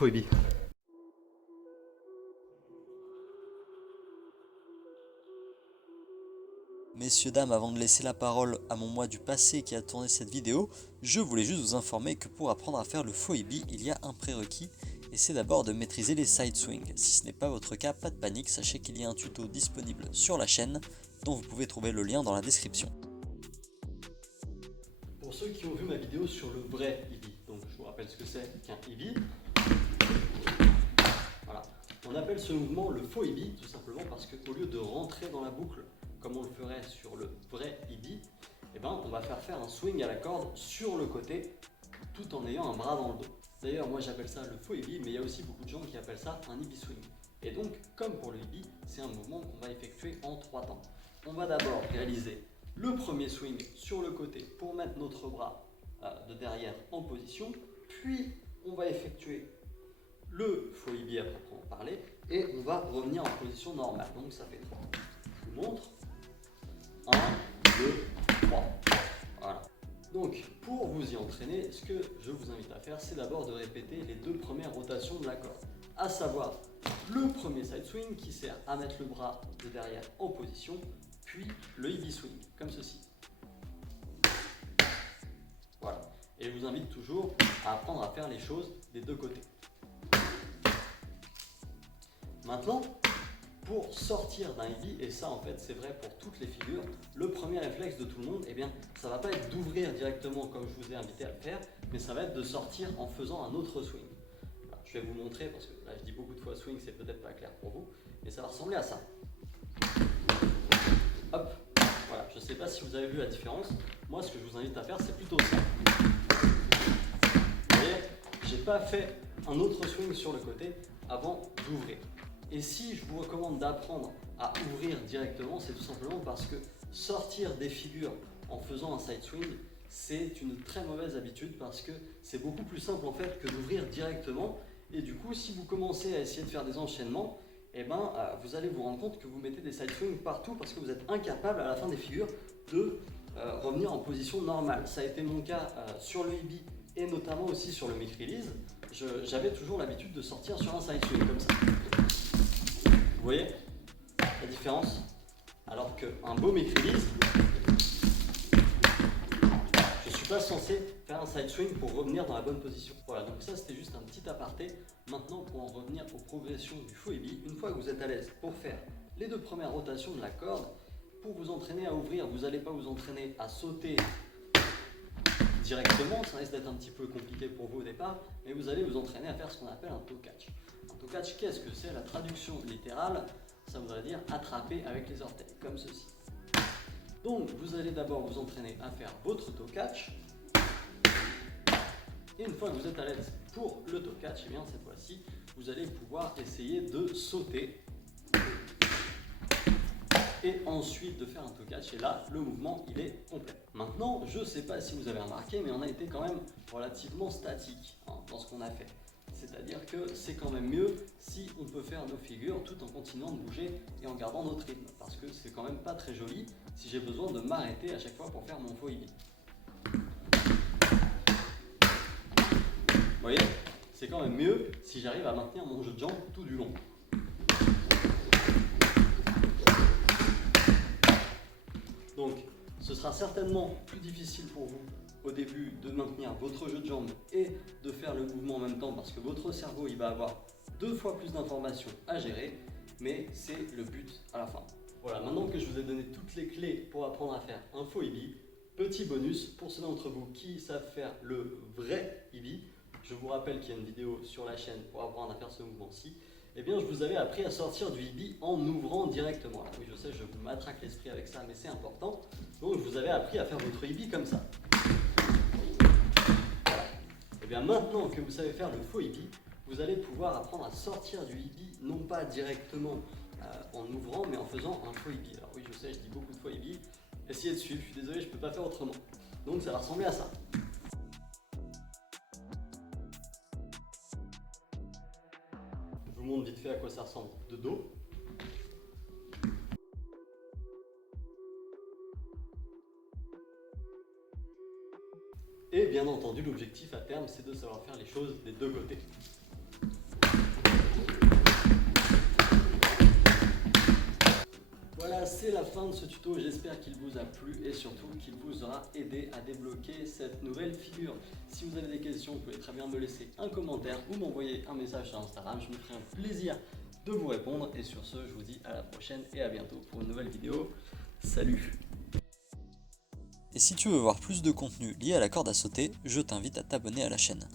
faux Ebi. Messieurs, dames, avant de laisser la parole à mon moi du passé qui a tourné cette vidéo, je voulais juste vous informer que pour apprendre à faire le faux Ebi, il y a un prérequis, et c'est d'abord de maîtriser les side swings. Si ce n'est pas votre cas, pas de panique, sachez qu'il y a un tuto disponible sur la chaîne, dont vous pouvez trouver le lien dans la description. Pour ceux qui ont vu ma vidéo sur le vrai Ebi, donc je vous rappelle ce que c'est qu'un Ebi. Voilà. On appelle ce mouvement le faux Ebi, tout simplement parce qu'au lieu de rentrer dans la boucle comme on le ferait sur le vrai Ebi, eh ben, on va faire un swing à la corde sur le côté tout en ayant un bras dans le dos. D'ailleurs, moi j'appelle ça le faux Ebi, mais il y a aussi beaucoup de gens qui appellent ça un Ebi swing. Et donc, comme pour le Ebi, c'est un mouvement qu'on va effectuer en 3 temps. On va d'abord réaliser le premier swing sur le côté pour mettre notre bras de derrière en position, puis on va effectuer le faux Ebi à proprement parler et on va revenir en position normale. Donc ça fait 3. Je vous montre. 1, 2, 3. Voilà. Donc, pour vous y entraîner, ce que je vous invite à faire, c'est d'abord de répéter les 2 premières rotations de la corde. À savoir, le premier side swing qui sert à mettre le bras de derrière en position, puis le Ebi swing, comme ceci. Voilà. Et je vous invite toujours à apprendre à faire les choses des 2 côtés. Maintenant, pour sortir d'un Ebi, et ça en fait c'est vrai pour toutes les figures, le premier réflexe de tout le monde, eh bien, ça ne va pas être d'ouvrir directement comme je vous ai invité à le faire, mais ça va être de sortir en faisant un autre swing. Alors, je vais vous montrer parce que là je dis beaucoup de fois swing, c'est peut-être pas clair pour vous, mais ça va ressembler à ça. Hop, voilà, je ne sais pas si vous avez vu la différence, moi ce que je vous invite à faire c'est plutôt ça. Vous voyez, j'ai pas fait un autre swing sur le côté avant d'ouvrir. Et si je vous recommande d'apprendre à ouvrir directement, c'est tout simplement parce que sortir des figures en faisant un side swing, c'est une très mauvaise habitude parce que c'est beaucoup plus simple en fait que d'ouvrir directement. Et du coup, si vous commencez à essayer de faire des enchaînements, eh ben, vous allez vous rendre compte que vous mettez des side swings partout parce que vous êtes incapable à la fin des figures de revenir en position normale. Ça a été mon cas sur le Ebi et notamment aussi sur le mic release. J'avais toujours l'habitude de sortir sur un side swing comme ça. Vous voyez la différence? Alors qu'un beau mic release, je ne suis pas censé faire un side swing pour revenir dans la bonne position. Voilà, donc ça c'était juste un petit aparté. Maintenant, pour en revenir aux progressions du faux Ebi, une fois que vous êtes à l'aise pour faire les 2 premières rotations de la corde, pour vous entraîner à ouvrir, vous n'allez pas vous entraîner à sauter directement, ça risque d'être un petit peu compliqué pour vous au départ, mais vous allez vous entraîner à faire ce qu'on appelle un toe catch. Un toe catch, qu'est-ce que c'est? La traduction littérale, ça voudrait dire attraper avec les orteils, comme ceci. Donc vous allez d'abord vous entraîner à faire votre toe catch, et une fois que vous êtes à l'aise pour le toe catch, et bien cette fois-ci, vous allez pouvoir essayer de sauter et ensuite de faire un toe catch, et là le mouvement il est complet. Maintenant, je ne sais pas si vous avez remarqué, mais on a été quand même relativement statique dans ce qu'on a fait. C'est-à-dire que c'est quand même mieux si on peut faire nos figures tout en continuant de bouger et en gardant notre rythme, parce que c'est quand même pas très joli si j'ai besoin de m'arrêter à chaque fois pour faire mon faux Ebi. Vous voyez, c'est quand même mieux si j'arrive à maintenir mon jeu de jambes tout du long. Donc, ce sera certainement plus difficile pour vous au début de maintenir votre jeu de jambes et de faire le mouvement en même temps parce que votre cerveau il va avoir 2 fois plus d'informations à gérer, mais c'est le but à la fin. Voilà, maintenant que je vous ai donné toutes les clés pour apprendre à faire un faux Ebi, petit bonus pour ceux d'entre vous qui savent faire le vrai Ebi, je vous rappelle qu'il y a une vidéo sur la chaîne pour apprendre à faire ce mouvement-ci. Eh bien, je vous avais appris à sortir du Ebi en ouvrant directement. Alors oui, je sais, je vous matraque l'esprit avec ça, mais c'est important. Donc, je vous avais appris à faire votre Ebi comme ça. Voilà. Et bien, maintenant que vous savez faire le faux Ebi, vous allez pouvoir apprendre à sortir du Ebi, non pas directement en ouvrant, mais en faisant un faux Ebi. Alors oui, je sais, je dis beaucoup de faux Ebi. Essayez de suivre, je suis désolé, je ne peux pas faire autrement. Donc, ça va ressembler à ça. Je vous montre vite fait à quoi ça ressemble de dos. Et bien entendu, l'objectif à terme, c'est de savoir faire les choses des 2 côtés. Voilà, c'est la fin de ce tuto, j'espère qu'il vous a plu et surtout qu'il vous aura aidé à débloquer cette nouvelle figure. Si vous avez des questions, vous pouvez très bien me laisser un commentaire ou m'envoyer un message sur Instagram, je me ferai un plaisir de vous répondre. Et sur ce, je vous dis à la prochaine et à bientôt pour une nouvelle vidéo. Salut! Et si tu veux voir plus de contenu lié à la corde à sauter, je t'invite à t'abonner à la chaîne.